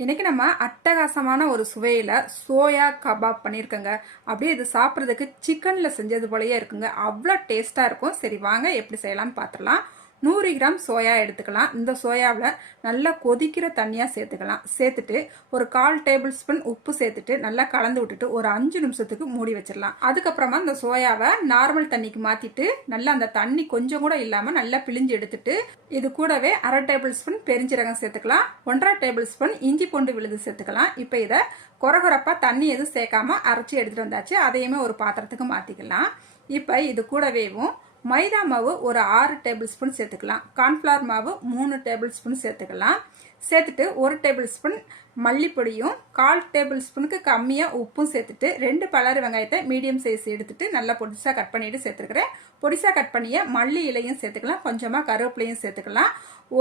இன்னைக்கு நம்ம அட்டகாசமான ஒரு சுவையில் சோயா கபாப் பண்ணியிருக்கோங்க. அப்படியே இது சாப்பிட்றதுக்கு சிக்கனில் செஞ்சது போலயே இருக்குங்க. அவ்வளோ டேஸ்ட்டாக இருக்கும். சரி வாங்க எப்படி செய்யலாம்னு பார்த்துடலாம். 100 கிராம் சோயா எடுத்துக்கலாம். இந்த சோயாவில் நல்லா கொதிக்கிற தண்ணியாக சேர்த்துக்கலாம். சேர்த்துட்டு ஒரு 1/4 டேபிள் ஸ்பூன் உப்பு சேர்த்துட்டு நல்லா கலந்து விட்டுட்டு ஒரு 5 நிமிஷத்துக்கு மூடி வச்சிடலாம். அதுக்கப்புறமா இந்த சோயாவை நார்மல் தண்ணிக்கு மாற்றிட்டு நல்லா அந்த தண்ணி கொஞ்சம் கூட இல்லாமல் நல்லா பிழிஞ்சு எடுத்துட்டு இது கூடவே 1/2 டேபிள் ஸ்பூன் பெருஞ்சீரகம் சேர்த்துக்கலாம். 1/2 டேபிள் ஸ்பூன் இஞ்சி பூண்டு விழுது சேர்த்துக்கலாம். இப்போ இதை கொரகொரப்பா தண்ணி எதுவும் சேர்க்காம அரைச்சி எடுத்துட்டு வந்தாச்சு. அதையுமே ஒரு பாத்திரத்துக்கு மாற்றிக்கலாம். இப்போ இது கூடவேவும் மைதா மாவு ஒரு 6 டேபிள் ஸ்பூன் சேர்த்துக்கலாம். கார்ன்ஃப்ளவர் மாவு 3 டேபிள் ஸ்பூன் சேர்த்துக்கலாம். சேர்த்துட்டு 1 டேபிள் ஸ்பூன் மல்லிப்பொடியும் 1/4 டேபிள் ஸ்பூனுக்கு கம்மியாக உப்பும் சேர்த்துட்டு 2 பலர் வெங்காயத்தை மீடியம் சைஸ் எடுத்துட்டு நல்லா பொடிசாக கட் பண்ணிட்டு சேர்த்துருக்கிறேன். பொடிசாக கட் பண்ணிய மல்லி இலையும் சேர்த்துக்கலாம். கொஞ்சமாக கருவேப்பிலையும் சேர்த்துக்கலாம்.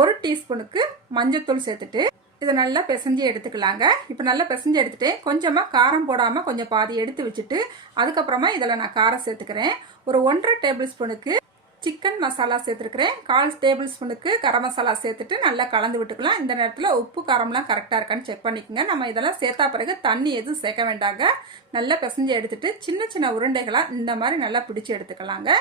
1 டீஸ்பூனுக்கு மஞ்சத்தூள் சேர்த்துட்டு இதை நல்லா பிசைஞ்சு எடுத்துக்கலாங்க. இப்போ நல்லா பிசைஞ்சு எடுத்துட்டு கொஞ்சமாக காரம் போடாமல் கொஞ்சம் பாதி எடுத்து வச்சுட்டு அதுக்கப்புறமா இதில் நான் காரம் சேர்த்துக்கிறேன். ஒரு 1/2 டேபிள் ஸ்பூனுக்கு சிக்கன் மசாலா சேர்த்துருக்கிறேன். 1/4 டேபிள் ஸ்பூனுக்கு கரம் மசாலா சேர்த்துட்டு நல்லா கலந்து விட்டுக்கலாம். இந்த நேரத்தில் உப்பு காரம்லாம் கரெக்டாக இருக்கான்னு செக் பண்ணிக்கோங்க. நம்ம இதெல்லாம் சேர்த்தா பிறகு தண்ணி எதுவும் சேர்க்க வேண்டாங்க. நல்லா பிசைஞ்சு எடுத்துட்டு சின்ன சின்ன உருண்டைகளாக இந்த மாதிரி நல்லா பிடிச்சி எடுத்துக்கலாங்க.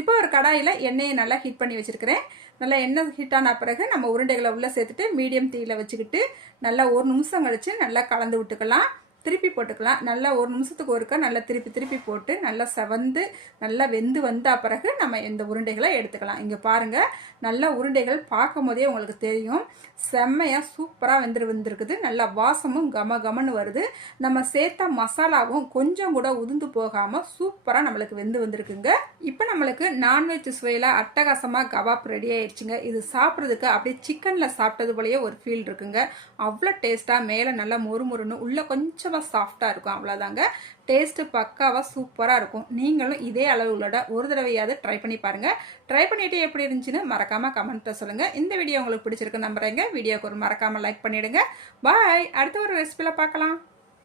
இப்போ ஒரு கடாயில் எண்ணெயை நல்லா ஹீட் பண்ணி வச்சுருக்கிறேன். நல்லா எண்ணெய் ஹீட் ஆன பிறகு நம்ம உருண்டைகளை உள்ளே சேர்த்துட்டு மீடியம் தீயில் வச்சுக்கிட்டு நல்லா 1 நிமிஷம் கழித்து நல்லா கலந்து விட்டுக்கலாம். திருப்பி போட்டுக்கலாம். நல்லா 1 நிமிஷத்துக்கு ஒருக்கா நல்லா திருப்பி போட்டு நல்லா செவந்து நல்லா வெந்து வந்த பிறகு நம்ம இந்த உருண்டைகளை எடுத்துக்கலாம். இங்கே பாருங்கள், நல்லா உருண்டைகள் பார்க்கும் போதே உங்களுக்கு தெரியும் செம்மையாக சூப்பராக வந்திருக்குது. நல்லா வாசமும் கமன்னு வருது. நம்ம சேர்த்த மசாலாவும் கொஞ்சம் கூட உதிர்ந்து போகாமல் சூப்பராக நம்மளுக்கு வந்திருக்குங்க. இப்போ நம்மளுக்கு நான்வெஜ் சுவையில் அட்டகாசமாக கபாப் ரெடி ஆயிடுச்சுங்க. இது சாப்பிட்றதுக்கு அப்படியே சிக்கனில் சாப்பிட்டது போலயே ஒரு ஃபீல் இருக்குங்க. அவ்வளோ டேஸ்ட்டாக மேலே நல்லா மொறுமொறுன்னு உள்ள கொஞ்சம் சாஃப்டாக இருக்கும். அவ்வளோதாங்க. டேஸ்ட்டு பக்காவாக சூப்பராக இருக்கும். நீங்களும் இதே அளவுகளோட ஒரு தடவையாவது ட்ரை பண்ணி பாருங்கள். ட்ரை பண்ணிவிட்டு எப்படி இருந்துச்சுன்னு மறக்காமல் கமெண்ட்டில் சொல்லுங்கள். இந்த வீடியோ உங்களுக்கு பிடிச்சிருக்கு நம்புறேங்க. வீடியோக்கு ஒரு மறக்காமல் லைக் பண்ணிவிடுங்க. பாய். அடுத்த ஒரு ரெசிபியில் பார்க்கலாம்.